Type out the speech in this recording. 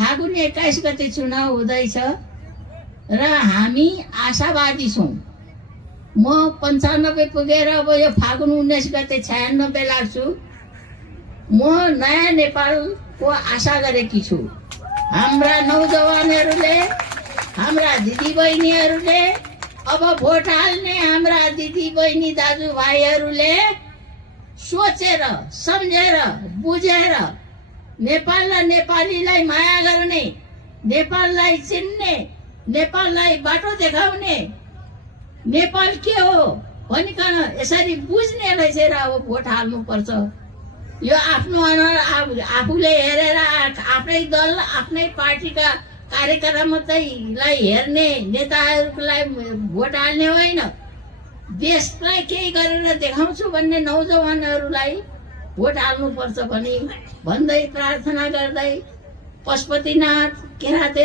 फागुन 21 गते चुनाव हुँदैछ र हामी आशावादी छौँ। म 95 पुगेर अब यो फागुन 19 गते 96 लाग्छु। म नयाँ नेपालको आशा गरेकी छु। हाम्रा नौजवानहरूले, हाम्रा दिदीबहिनीहरूले, अब भोट हाल्ने हाम्रा दिदीबहिनी दाजुभाइहरूले सोचेर सम्झेर बुझेर नेपाल र नेपालीलाई माया गर्ने, नेपाललाई चिन्ने, नेपाललाई बाटो देखाउने, नेपाल के हो भनिकन यसरी बुझ्ने रहेछ अब भोट हाल्नुपर्छ। यो आफ्नो आफूले हेरेर आफ्नै दल आफ्नै पार्टीका कार्यक्रम मात्रैलाई हेर्ने नेताहरूलाई भोट हाल्ने होइन, देशलाई केही गरेर देखाउँछु भन्ने नौजवानहरूलाई भोट हाल्नुपर्छ भन्दै प्रार्थना गर्दै पशुपतिनाथ किराँते